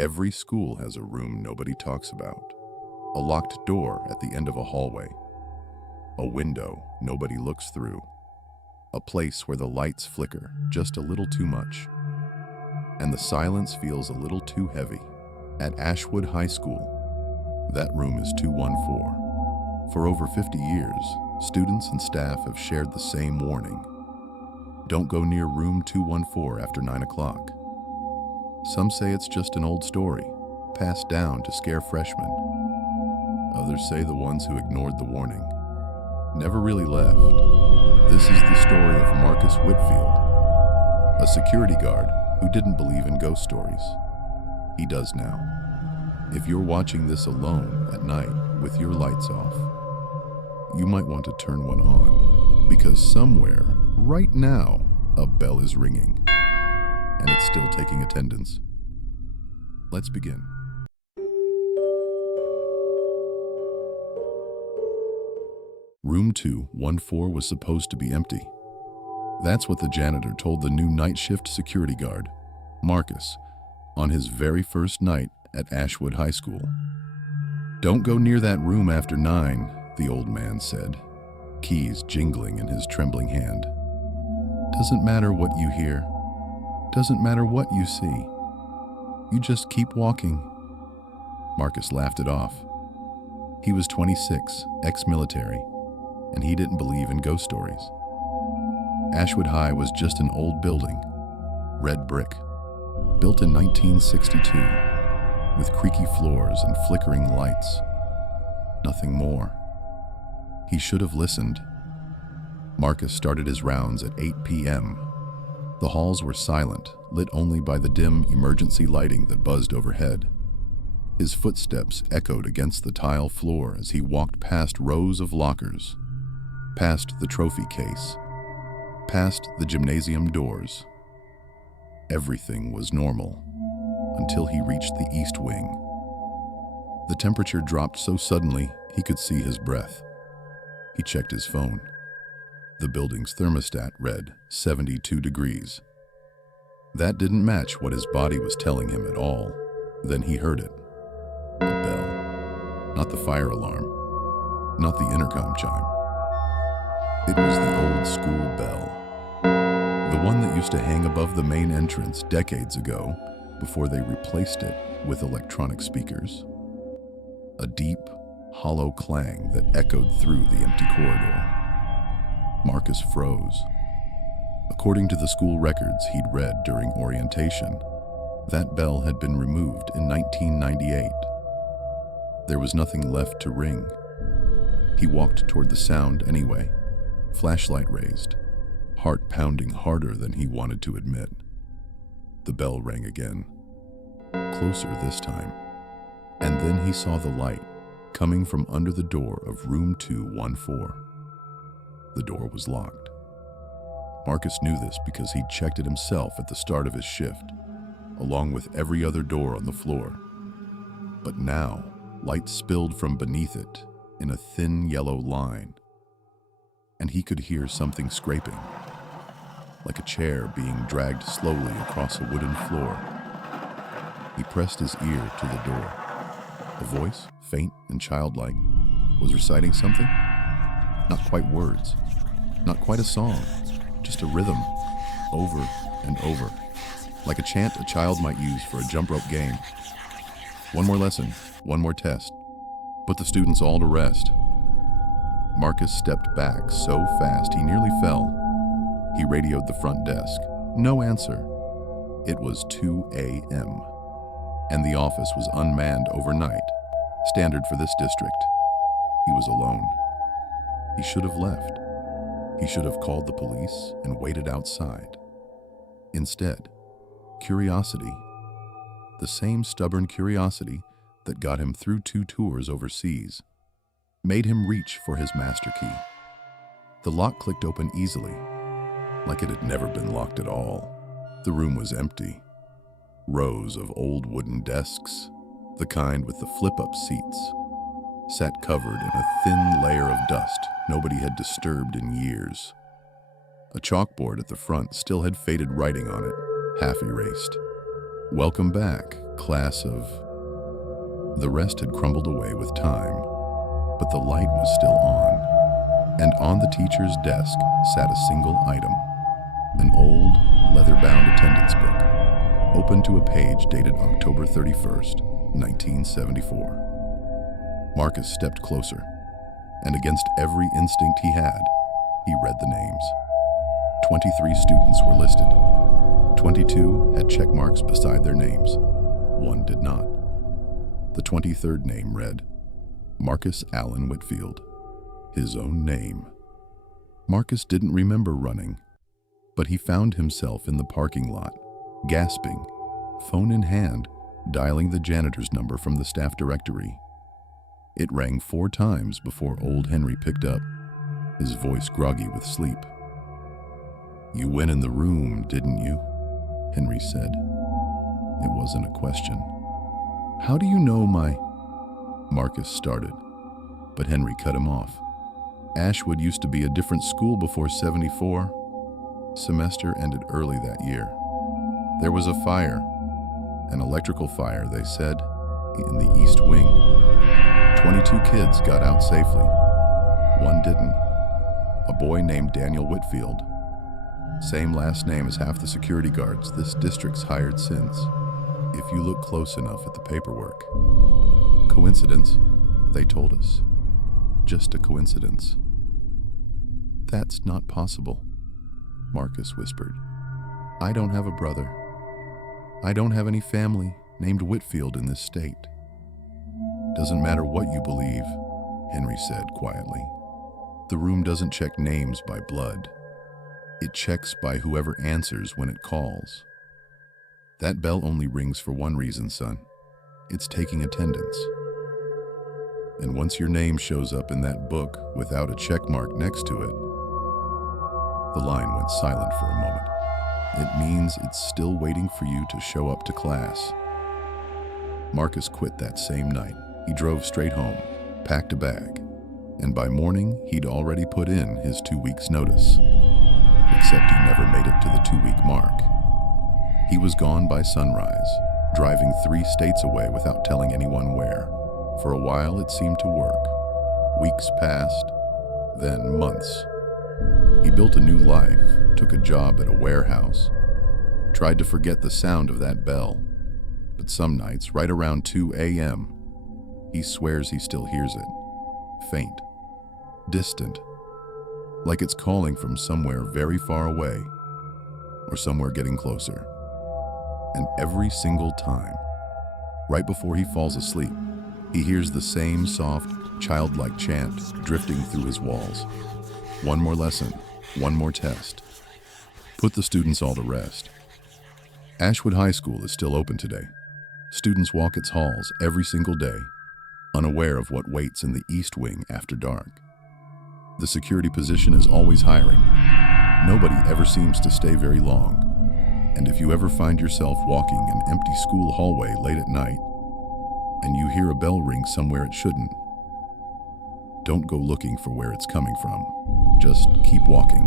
Every school has a room nobody talks about, a locked door at the end of a hallway, a window nobody looks through, a place where the lights flicker just a little too much, and the silence feels a little too heavy. At Ashwood High School, that room is 214. For over 50 years, students and staff have shared the same warning. Don't go near room 214 after 9 o'clock. Some say it's just an old story, passed down to scare freshmen. Others say the ones who ignored the warning never really left. This is the story of Marcus Whitfield, a security guard who didn't believe in ghost stories. He does now. If you're watching this alone at night with your lights off, you might want to turn one on, because somewhere, right now, a bell is ringing, and it's still taking attendance. Let's begin. Room 214 was supposed to be empty. That's what the janitor told the new night shift security guard, Marcus, on his very first night at Ashwood High School. "Don't go near that room after 9, the old man said, keys jingling in his trembling hand. "Doesn't matter what you hear. Doesn't matter what you see. You just keep walking." Marcus laughed it off. He was 26, ex-military, and he didn't believe in ghost stories. Ashwood High was just an old building, red brick, built in 1962, with creaky floors and flickering lights. Nothing more. He should have listened. Marcus started his rounds at 8 p.m. The halls were silent, lit only by the dim emergency lighting that buzzed overhead. His footsteps echoed against the tile floor as he walked past rows of lockers, past the trophy case, past the gymnasium doors. Everything was normal until he reached the east wing. The temperature dropped so suddenly he could see his breath. He checked his phone. The building's thermostat read 72 degrees. That didn't match what his body was telling him at all. Then he heard it. A bell. Not the fire alarm. Not the intercom chime. It was the old school bell. The one that used to hang above the main entrance decades ago before they replaced it with electronic speakers. A deep, hollow clang that echoed through the empty corridor. Marcus froze. According to the school records he'd read during orientation, that bell had been removed in 1998. There was nothing left to ring. He walked toward the sound anyway, flashlight raised, heart pounding harder than he wanted to admit. The bell rang again, closer this time, and then he saw the light coming from under the door of room 214. The door was locked. Marcus knew this because he'd checked it himself at the start of his shift, along with every other door on the floor. But now, light spilled from beneath it in a thin yellow line, and he could hear something scraping, like a chair being dragged slowly across a wooden floor. He pressed his ear to the door. A voice, faint and childlike, was reciting something. Not quite words, not quite a song, just a rhythm, over and over, like a chant a child might use for a jump rope game. One more lesson, one more test. Put the students all to rest. Marcus stepped back so fast he nearly fell. He radioed the front desk. No answer. It was 2 a.m., and the office was unmanned overnight, standard for this district. He was alone. He should have left. He should have called the police and waited outside. Instead, curiosity, the same stubborn curiosity that got him through 2 tours overseas, made him reach for his master key. The lock clicked open easily, like it had never been locked at all. The room was empty. Rows of old wooden desks, the kind with the flip-up seats, sat covered in a thin layer of dust nobody had disturbed in years. A chalkboard at the front still had faded writing on it, half erased. "Welcome back, class of... The rest had crumbled away with time, but the light was still on, and on the teacher's desk sat a single item, an old, leather-bound attendance book, open to a page dated October 31st, 1974. Marcus stepped closer, and against every instinct he had, he read the names. 23 students were listed. 22 had check marks beside their names. One did not. The 23rd name read, Marcus Allen Whitfield, his own name. Marcus didn't remember running, but he found himself in the parking lot, gasping, phone in hand, dialing the janitor's number from the staff directory. It rang 4 times before old Henry picked up, his voice groggy with sleep. "You went in the room, didn't you?" Henry said. It wasn't a question. "How do you know my..." Marcus started, but Henry cut him off. Ashwood used to be a different school before '74. Semester ended early that year. There was a fire, an electrical fire, they said, in the East Wing. 22 kids got out safely. One didn't. A boy named Daniel Whitfield. Same last name as half the security guards this district's hired since, if you look close enough at the paperwork. Coincidence, they told us. Just a coincidence. "That's not possible," Marcus whispered. "I don't have a brother. I don't have any family named Whitfield in this state." "Doesn't matter what you believe," Henry said quietly. "The room doesn't check names by blood. It checks by whoever answers when it calls. That bell only rings for one reason, son. It's taking attendance. And once your name shows up in that book without a check mark next to it..." The line went silent for a moment. "It means it's still waiting for you to show up to class." Marcus quit that same night. He drove straight home, packed a bag, and by morning he'd already put in his 2 weeks' notice. Except he never made it to the 2-week mark. He was gone by sunrise, driving 3 states away without telling anyone where. For a while it seemed to work. Weeks passed, then months. He built a new life, took a job at a warehouse, tried to forget the sound of that bell. But some nights, right around 2 a.m., he swears he still hears it. Faint, distant, like it's calling from somewhere very far away, or somewhere getting closer. And every single time, right before he falls asleep, he hears the same soft, childlike chant drifting through his walls. One more lesson, one more test. Put the students all to rest. Ashwood High School is still open today. Students walk its halls every single day, unaware of what waits in the East Wing after dark. The security position is always hiring. Nobody ever seems to stay very long. And if you ever find yourself walking an empty school hallway late at night, and you hear a bell ring somewhere it shouldn't, don't go looking for where it's coming from. Just keep walking.